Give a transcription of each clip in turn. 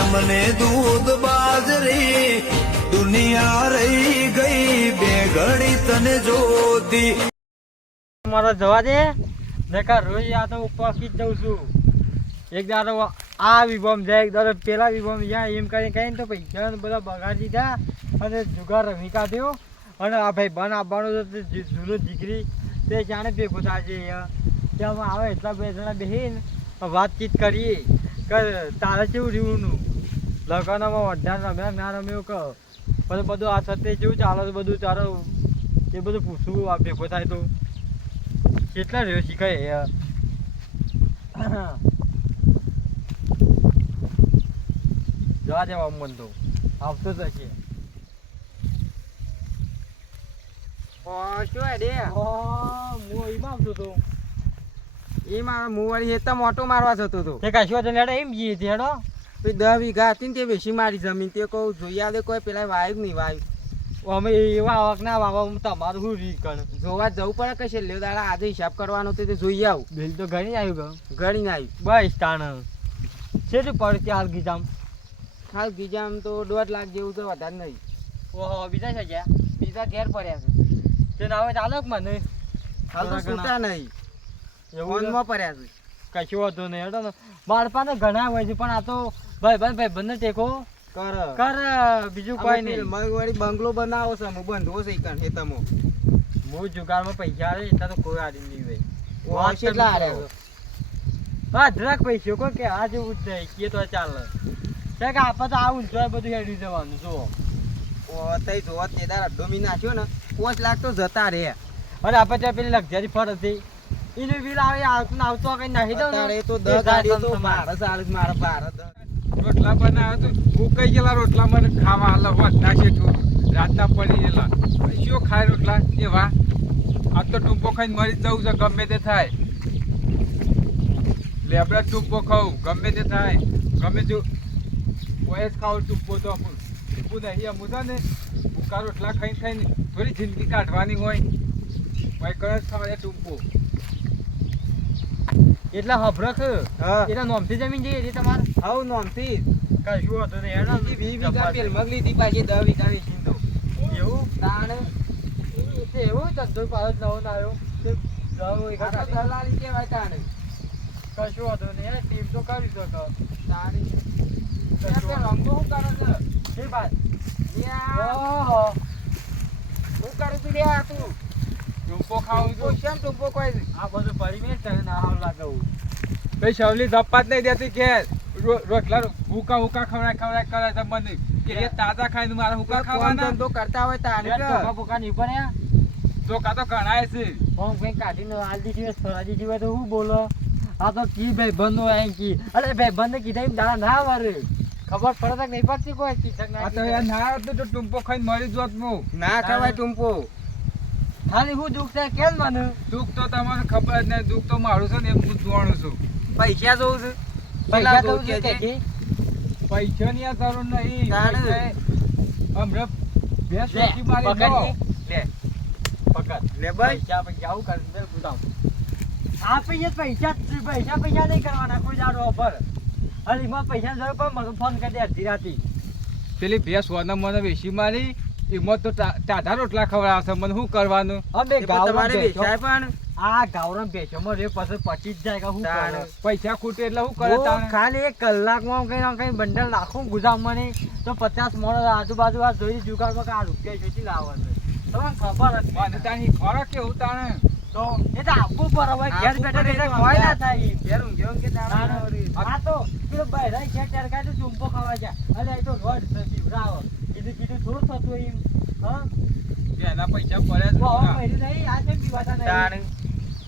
અમને દૂધ બાજરી દુનિયા રહી ગઈ બે ઘડી તને જોતી. મારા જવા દે નકા રોજ આ તો ઉપવાસી જ જઉં છું. એક દાડો આ વિભમ જાય, એક દાડો પેલા વિભમ જાય, એમ કરીને તો પૈસા બધા બગાડી દીધા અને જુગાર રમી કાઢ્યો. અને આ ભાઈ બન આપવાનો જૂનો દીકરી તે જાણે ભેગો થાય છે. ત્યાં આવે એટલા બે જણા બેસીને વાતચીત કરીએ કે તારે કેવું રીવનું લગ્નમાં અઢાર રમ્યા ના રમ્યો કહો પછી બધું આ સત્ય કેવું ચાલે છે બધું તારે એ બધું પૂછવું આ ભેગો થાય તો કેટલા રહ્યો શીખાય. જવા દેવા મન તો આવતો જ હશે. શું રે હું એમાં આવતો હતો. એ મારા મુવાડી હેતા મોટો મારવા જતો હતો. તે કશું હતું હેડો એમ જઈએ હેડો. 10 વીઘા હતી ને તે વેચી મારી જમીન તે કહું જોઈ આવે કોઈ પેલા વાયુ નહીં વાયુ. અમે એવા આવક ના વાવા તમારું શું રીકણ જોવા જવું પડે કે છે લેવ દાડા આજે હિસાબ કરવાનો તે જોઈ આવું. બિલ તો ઘણી આવ્યું ઘડી ના આવ્યું. બસ તાણ કેટલું પડે હાલ ગીજામ? હાલ ગીજામ તો 1.5 લાખ જેવું તો વધારે નહીં. ઓહો બીજા છે ગયા? બીજા ઘેર પડ્યા છે. તે નાવે ચાલો મને હાલ તો છૂટા નહીં એવું ફોનમાં પડ્યા છે. કશું હતું નહીં હેડો ને બાળપાને ઘણા હોય છે પણ આ તો ભાઈ બંને ટેકો કર બીજું કોઈ નહીં. વળી બંગલો બનાવો છે હું બંધવો છે ઈકણ હેતમો. હું જુગારમાં પૈસા આવે એટલા તો કોઈ આડી નહીં ભાઈ. વાત કેટલા હારે હા જરાક પૈસો કોઈ કે આ જેવું જ નહીં કે તો ચાલે કે આપણે તો આવું જ બધું હેડી જવાનું જુઓ. તઈ જોવા તે દાર અડધો મી નાખ્યો ને 5 લાખ તો જતા રે. અને આપણે ત્યાં પેલી લક્ઝરી ફર હતી એનું બિલ આવે આવતો કઈ નાખી દઉં તારે તો 10 ગાડી તો મારા સાલ મારા ભારત રોટલા બનાવ્યો તો ભૂકાઈ ગયેલા રોટલા મને ખાવા હાલ હોત ના છે રાતના પડી ગયેલા શું ખાય રોટલા એવા આ તો ટૂંપો ખાઈને મરી જવું છે ગમે તે થાય. લેબડા ટૂંપો ખાવું ગમે તે થાય ગમે તે વયસ ખાવું ટૂંપો તો ટૂંપું નહીં અમું છે ને ભૂકા રોટલા ખાઈને થોડી જિંદગી કાઢવાની હોય ભાઈ કણ જ ખાવા ટૂંપો. એટલા હભરખ એટલા નોમથી જમીન જઈએ છે તમારે? હાઉ નોમથી કશું હતું નહીં હેડો 20 વીઘા પેલ મગલી દી પાછી 10 વીઘા વેચીને તો એવું તાણ એવું ધંધો પાડો જ નવો આવ્યો આ તો દલાલી કહેવાય તાણ. કશું હતું નહીં ટીમ તો કરી શકો તાણી તે રંગો હું કરે છે એ ભાઈ યા ઓહો હું કરું તું લે આ તું ટૂંપો ખાવું ટૂંપો કેમ ટૂંપો કોઈ આ બધું પરિમેર તને ના હાલ લાગવું ભાઈ શવલી ધપ્પા જ નહીં દેતી કે રોટલા હુકા ખવડાય કરે છે મને કે એ તાજા ખાઈને મારે હુકા ખાવાના તો કરતા હોય તાણ ધોકા બોકા નહીં પડ્યા ધોકા તો ઘણાય છે. ફોન કઈ કાઢીને હાલ દીધી હોય સ્વરાજી જીવે તો હું બોલો આ તો કી ભાઈ બંધો અહીં કી અરે ભાઈ બંધ કીધા એમ દાડા ના વારે ખબર પડે નહીં પડતી કોઈ કીધક આ તો યાર ના હતું તો ટૂંપો ખાઈને મરી જોત હું. ના ખવાય ટૂંપો. ખાલી હું દુઃખ થાય કેમ મને દુઃખ તો તમને ખબર જ નહીં દુઃખ તો મારું છે ને હું જોવાનું છું. પૈસા જોઉં છું પૈસા પેલા તો કે છે કે પૈસાની આ જરૂર નહીં. તાણ. હમણાં ભેંસ લે, વેચી મારી પકડ જો. લે. પકડ લે ભાઈ પૈસા આવું કરી ગુદામ આ પૈસા નહીં કરવાના કોઈ દાડો ઓફર અરે એમાં પૈસા જરૂર પણ મને ફોન કરી દે અડધી રાતી પેલી ભેંસ વાના મને વેચી મારી એમાં તો ટાઢા રોટલા ખવડાવશે મને શું કરવાનું. અમે તમારે વેચાય પણ આ ગાવરમ બેચોમાં રે પછી પચી જ જાય કે હું તાણ. કરું? પૈસા ખૂટે એટલે શું કરે હું તાણે? ખાલી 1 કલાકમાં કઈ બંડલ નાખું ગુદામમાં નહીં તો 50 મોણસ આજુબાજુ આ જોઈ જુગારમાં કે આ રૂપિયા જોઈતી લાવવાનું તમને ખબર જ મને તાણી ખોરાક કેવું તાણે તો એ તો આપવું પડે હવે ઘેર બેઠા બેઠા કોઈ ના થાય ઘેર ઊંઘ્યો કે દાડા આ તો પેલો બહેરાઈ છે ત્યારે કાંઈ તો ચૂંપો ખાવા જાય અરે એ તો રોડ થતી રાવ કીધું કીધું થોડું થતું એમ હા એના પૈસા પડે તો હવે જ પહેર્યું નહીં આ કેમ પીવાતા તાણ. નહીં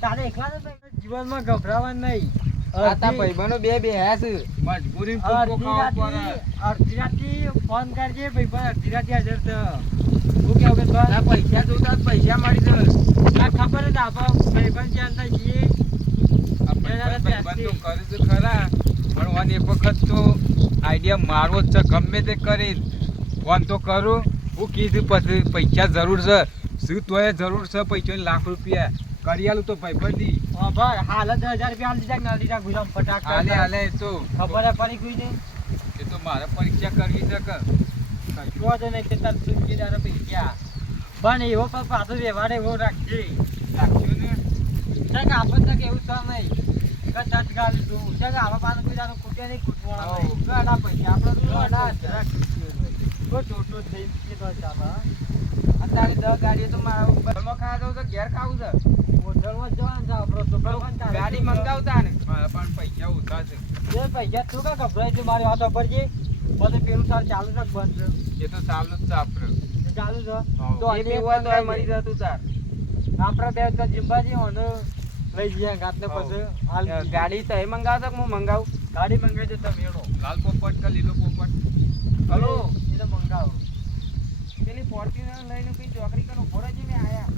તારે એકલા જ નહીં જીવનમાં ગભરાવાનું નહીં આ તા ભાઈબંધો બે હે છે મજબૂરી ટૂંપો ખાવા પડે. અડધી રાતી ફોન કરજે ભાઈ પણ અડધી રાતે હાજર છે હું કેવું કે બસ આ પૈસા જોતા જ પૈસા મળી જાય. આ ખબર જ આપણા ભાઈબંધ જ્યાં થાય છીએ આપણે ભાઈબંધ તો કરે છે ખરા પણ મને એક વખત તો આઈડિયા મારવો જ છે ગમે તે કરી ફોન તો કરું હું કીધું પછી પૈસા જરૂર છે શું તોય જરૂર છે પૈસાની ₹1,00,000 કરિયાલું તો ભાઈબંધી. હા ભાઈ હાલ જ 10,000 રૂપિયા હાલ દીધા કે ના દીધા ગુલામ ફટાક હાલે હાલે એ તો ખબર હે પડી કોઈ ને એ તો મારે પરીક્ષા કરવી છે કે કશો જ નહીં કે તાર ચૂકીદાર પૈસા પણ એવો પણ પાછો વ્યવહાર એવો રાખજે રાખજો ને. કે આપણને કે એવું થયું નહીં કે દસ ગાલ તું કે આવા પાછો કોઈ દાડો ખૂટે નહીં ખૂટવાના નહીં ઘણા પૈસા આપણે તો ના કોઈ ટોટો થઈ કે તો ચાલે અત્યારે 10 ગાડીઓ તો મારા ઘરમાં ખાવા જવું તો ઘેર ખાવું છે હોટલમાં જ જવાનું છે આપણો તો ગાડી મંગાવતા ને મારા પણ પૈસા ઓછા છે. એ પૈસા તું કા ગભરાય છે મારી વાત પડજે બધું પેલું તાર ચાલુ છે કે બંધ એ તો ચાલુ જ છે આપણે. છે ચાલુ છે હા. તો એ અમે બી હોય તો એ મળી જતું તાર આપણે બે તો જિમ્બાજી ઓને લઈ જઈએ ગાતને પછી હાલ ગાડી તો એ મંગાવતો કે હું મંગાવું ગાડી મંગાવી દે તમે એનો લાલ પોપટ કે લીલો પોપટ? હલો એ તો મંગાવો પેલી ફોર્ચ્યુનર લઈને કઈ ચોકડી કનો ઘોડે જઈને આયા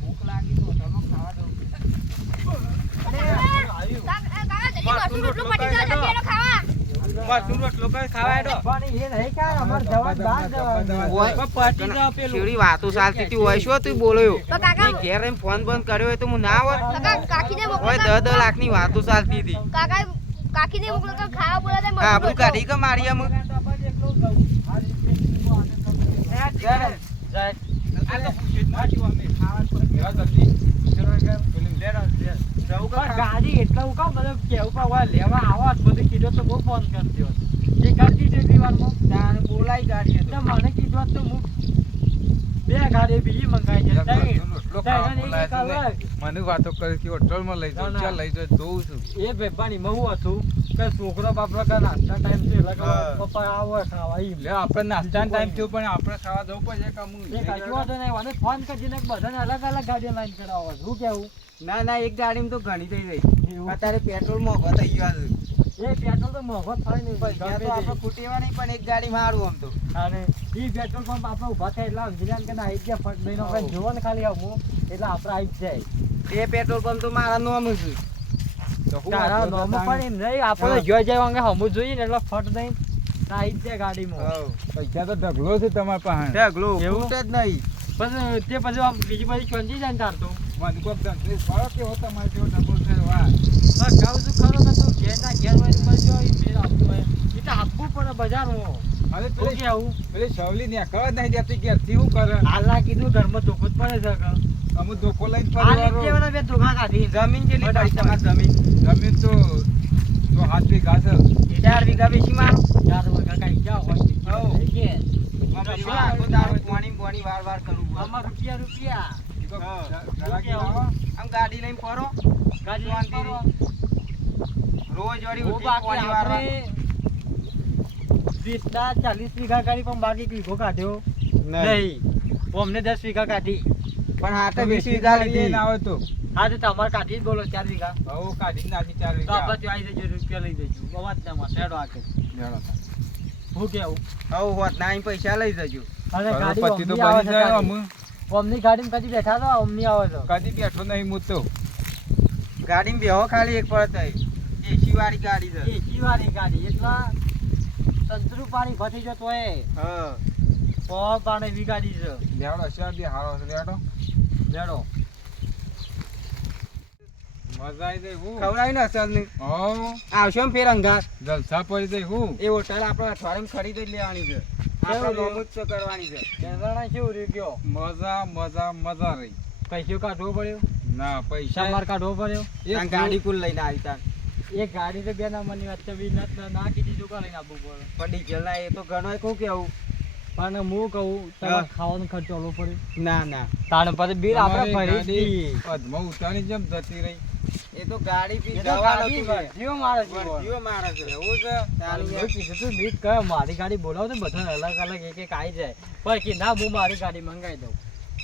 ભૂખ લાગી તો હોટલમાં ખાવા જવું શેરડી વાતો ચાલતી હતી હોય શું તું બોલ્યો ઘેર એમ ફોન બંધ કર્યો હોય તો હું ના હોત હોય 10 લાખની વાતો ચાલતી હતી આબરૂ કાઢી કે મારી અમુક ગાડી એટલા હું કામ બધું કેવું પાવા લેવા આવો બધું કીધું તો બહુ ફોન કરતી એ કરતી એટલી વારમાં બોલાઈ ગાડી તો મને કીધું તો હું બે ગાડી બીજી મંગાવી છે રોટલો ખાવા બોલાય છે ને. મને વાતો કરી કે હોટલમાં લઈ જાઉં, ચાલ લઈ જાઉં, જોઉં છું. એ ભેબાની માં હું હતું કે છોકરો બાપરો કે નાસ્તા ટાઈમ છે એટલે કે પપ્પા આવો ખાવા ઈ લે આપણે નાસ્તાનો ટાઈમ થયો પણ આપણે ખાવા જવું પડશે કે હું એ કશું વાંધો નહીં મને ફોન કરીને બધાને અલગ અલગ ગાડીઓ લાઈન કરાવો શું કેવું ના ના એક ગાડીમાં તો ઘણી થઈ ગઈ એવું? અત્યારે પેટ્રોલ મોંઘો થઈ ગયો છે એ પેટ્રોલ તો મોંઘો થાય નહીં પૈસા તો આપણે ખૂટેવા નહીં પણ એક ગાડી મારું આમ તો અને ઈ પેટ્રોલ પંપ આપણે ઊભા થાય એટલે સમજી લે કે ના આવી ગયા ફટ લઈને આપણે જોવો ને ખાલી આવું એટલે આપણે આવી જ જાય એ પેટ્રોલ પંપ તો મારા નામ છે તો હું તારા વાતો નોમો કરતા પણ એમ નહીં આપણે જોઈ જાય અંગે હમું જોઈએ ને એટલે ફટ દઈને આવી જ જાય ગાડીમાં પૈસા તો ઢગલો છે તમારા પાસે. ઢગલો એવું? ખૂટે જ નહીં પછી તે પછી આમ બીજી બધી ચોંટી જાય ને તાર તો મને કોક ધંધે ફરો કેવો તમારે જેવો ઢગલો છે વાહ. બસ કહું છું ખરો કે તું ઘેર ના ઘેર હોય મળજો એ ફેર આપતું હોય એ તો આપવું પડે બજારમાં અરે શું પેલી કેવું પેલી સવલી ને કરવા જ નહીં દેતી ઘેરથી શું કરે? હાલા કીધું ઘરમાં ધોકો જ પડે છે અમુક ધોકો લઈને હાલ ફરવાનો. કેવાના બે ધોકા કાઢી જમીન કેટલી પડી તમારી જમીન જમીન તો 7 વીઘા છે. 4 વીઘા બેસી મારો 4 વાગ્યા કાંઈ ક્યાં હોય હઉ. કે આખો દાડો પાણી વાર વાર કરવું પડે. આમાં રૂપિયા ઈ તો હા. ઘરાકી લાવો. આમ ગાડી લઈને ફરો ગાડી શાંતિ કરો. રોજ વળી ઓ ઉઠી બાકી પાણી વાર વાર. આપણે 40 વીઘા કાઢી પણ બાકી એક વીઘો કાઢ્યો નહીં. નહીં અમને 10 વીઘા કાઢી પણ હા તો 20 વીઘા વીઘા લઈને લીધી આવે તો હા તો તમારે કાઢી જ બોલો 4 વીઘા હવે કાઢી નાખી 4 તો વીઘા. આપણે ત્યાં આવી જજો રૂપિયા લઈ જજો અવાજ ના માં શેડો આકે લેવડો. હું કેવું હવ હોત ના અહીં પૈસા લઈ જજો અને કરોડપતિ ગાડી તો ઓમની આવે બની છે જાય ગાડી. અમુક. ઓમની ગાડીમાં કદી બેઠા તો ઓમની આવે છે કદી બેઠો નહીં હું તો. ગાડીમાં બેહો ખાલી એક પડત એસી વાળી ગાડી છે એસી વાળી ગાડી એટલા તંત્રુ પાણી ભથી જતો હે હા સો પાણી વી ગાડી છે લેવડો છે બી હારો છે લેવડો. લેડો મજા આવી જાય હું. ખવડાવી ને અસલ ની હઉ. આવશો ને ફેર અંગાત જલસા પડી જાય હું. એ હોટલ આપણે અઠવાડિયામાં ખરીદી જ લેવાની છે આપણે કેવું નોમું જ કરવાની છે કેદાણા કેવું રહ્યું કયો મજા મજા મજા રહી. પૈસો કાઢવો પડ્યો ના પૈસા તમારે કાઢવો પડ્યો તાન ગાડી કુલ લઈને આવી તાન એક ગાડી તો બે નામની વચ્ચે બી ના કીધી જો લઈને આપવું પડે પણ ડીઝલ ના એ તો ઘણો કહું કેવું પણ હું કહું તમારે ખાવાનો ખર્ચો આલવો પડે ના ના તાણ પછી બિલ આપણે ભરી જ દઈએ. પદ્મ ઉતારી જેમ જતી રહી. એ તો ગાડી પી એ તો દવા ગાડી નહોતી ભાઈ. જીવો મારે જીવો. જીવો મારે છે એવું છે તારું તારું એવું કીધું તું બીક કર મારી ગાડી બોલાવો તો બધાને અલગ અલગ એક એક આવી જાય પણ કે ના હું મારી ગાડી મંગાવી દઉં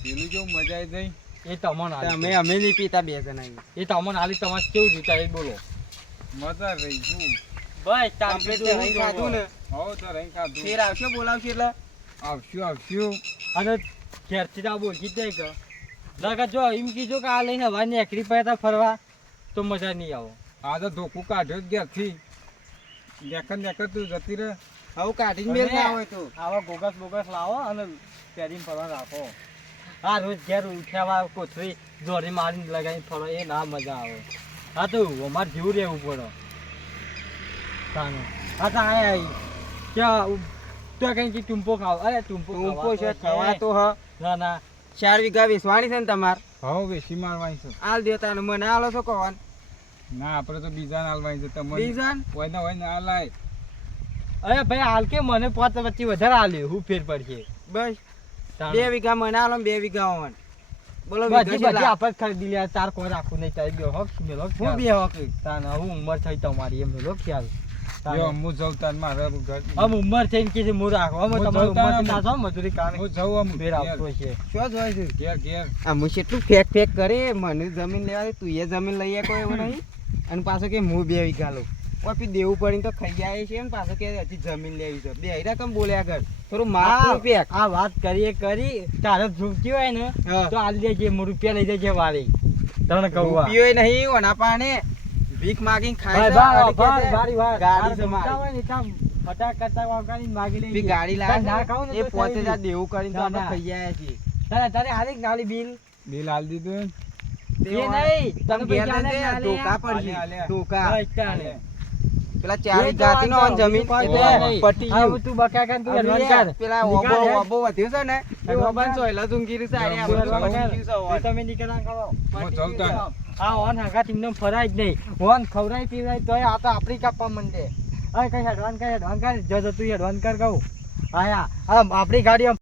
પેલું જેવું મજા આવી જાય. એ તમને અમે અમે નહીં પીતા બે જણા એ તમને આલી તમારે કેવું જીતા એ બોલો મજા રહી હું. બસ કમ્પ્લીટ રહી ખાધું ને હઉ તો રહી ખાધું. ફેર આવશો બોલાવશો એટલે આવશું આવશું. અને ઘેરથી તો આ બોલકી જ જાય કે લગા જો એમ કીધું કે આ લઈને હવા નીકળી પડ્યા ફરવા તો મજા નહીં આવે આ તો ધોકું કાઢ્યો જ ઘેરથી. નેકર તું જતી રહે. હવે કાઢીને મેલ ના હોય તો આવા બોગસ બોગસ લાવો અને પહેરીને ફરવા રાખો આ રોજ ઘેર ઉઠ્યા કોથળી દોરી મારીને લગાવીને ફરો એ ના મજા આવે. હા તો અમારે જેવું રહેવું પડે. તાને હા તો આયા ક્યાં તો કઈ કે ટૂંપો ખાવ. અરે ટૂંપો છે ખવાતો હ. ના ના 4 વીઘા વેચવાની છે ને તમાર? હવે વેચી મારવાની છે. હાલ દેતા ને મને હાલો છો કવાન ના આપણે તો બીજાને હાલવાની છે તમને. બીજાન હોય ને હાલાય. અરે ભાઈ હાલ કે મને 5 વચ્ચે વધારે હાલ્યું હું ફેર પડશે. બસ તાને. 2 વીઘા મને હાલો ને 2 વીઘા ઓન. બોલો બધી વીઘા બધી કેટલા? આપણે ખરીદી લે ચાર કોઈ રાખું નહીં તારી ગયો હક મેલો હું ખ્યાલ. બે હોક તાને હું ઉંમર થઈ તમારી એમ મેલો ખ્યાલ. તાને. જો હું જઉં તાર મારે ઘર આમ ઉંમર થઈને કે છે હું રાખો અમે હું તમારી જવતા ઉંમર નથી. ના છો મજૂરી કામ હું જઉં આમ ફેર આપતો છે. શું જ હોય છે? ઘેર આ હું કેટલું ફેક ફેક કરે મને જમીન લેવા દે, તું એ જમીન લઈ આય કોઈ એવું નહીં. અને પાછો કે હું 2 વીઘા લઉં પછી દેવું પડીને તો ખાઈ જાય છે ને પાછો કે હજી જમીન લેવી છે. બે રકમ બોલ્યા કર થોડું માથું ફેક. આ વાત કરીએ કરી તારે ઝૂકતી હોય ને હા. તો આલી દેજે રૂપિયા લઈ જજે વાળી તને કહું આ. પીઓય નહીં ઓના પાણે ભીખ માગીને ખાય ભાઈ છે. ભાઈ અને કે ભાઈ છે, ભારી વાત ગાડી છે તારે મારી. ઝૂકતા હોય ને કામ ફટાક કરતા વાંકાની માગી બી લેજે. ગાડી તારે ના લાવે ખાવું ને એ તો 5000 થઈ દેવું કરીને તો ના, આપણે ના. ખાઈ જાય છીએ. તારે હાલી નાલી બિલ બિલ હાલ દીધું એ નહીં તમે તને ઘેર પૈસા દે, આલે ને ધોકા આલે. પડશે. આલે, આલે. ધોકા. બસ તાને. પેલા એ 4 તો જાતિ નો વાંધો, જમીન બીજું એ કોઈ તો નહીં. પટી હવે ગયું. તું બકા કર તું હવે એડવાન્સ કર. પેલા નીકાળ યાર. ઓબો વધ્યું છે ને એ એડવાન્સ ઓબાન કર. સોયલા ઝુંગીરી છે આરે આ તું બધું એડવાન્સ કર. ઊંઘ્યું છે તો ઓન. તમે નીકળા કરો. હું જઉં તાર. આ ઓન હંગાત એમને ફરાય જ નહીં. ઓન ખવડાય પીવડાય તોય આ તો આપણી કાપવા માંડે. હવે કઈ હેડવાન કર જો તું હેડવાન કર કહું. આયા આ આપણી ગાડી આમ